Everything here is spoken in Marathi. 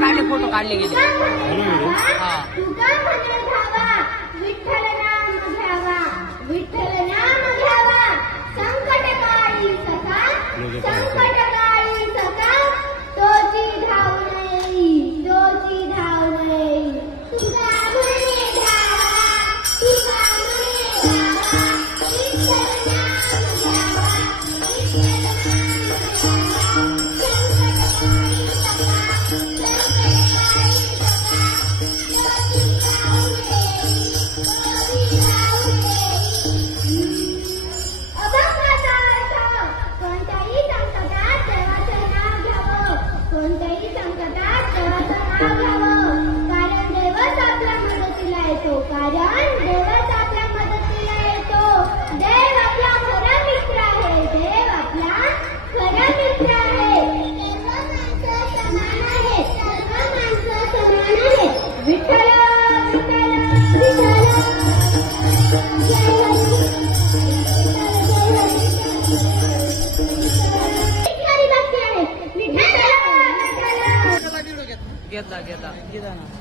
काढले फोटो काढले गेले. विठ्ठल नाम घ्यावा, विठ्ठल नाम घ्यावा, संकटकाळी सखा, संकटकाळी सखा, तोची धाव नाही, तोची धाव नाही. तुझा म्हणे धावा, तुझा म्हणे धावा, विठ्ठल नाम घ्यावा, विठ्ठल नाम कोणत्याही संकटात देवाचं नाव घ्यावं, कारण देवच आपल्या मदतीला येतो, कारण देवच आपल्या मदतीला येतो. देव आपला खरा मित्र आहे, देव आपला खरा मित्र आहे. सर्व माणसं समान आहेत, सर्व माणसं समान आहेत. विठ्ठल विठ्ठल घेतला घेतला घेतला ना.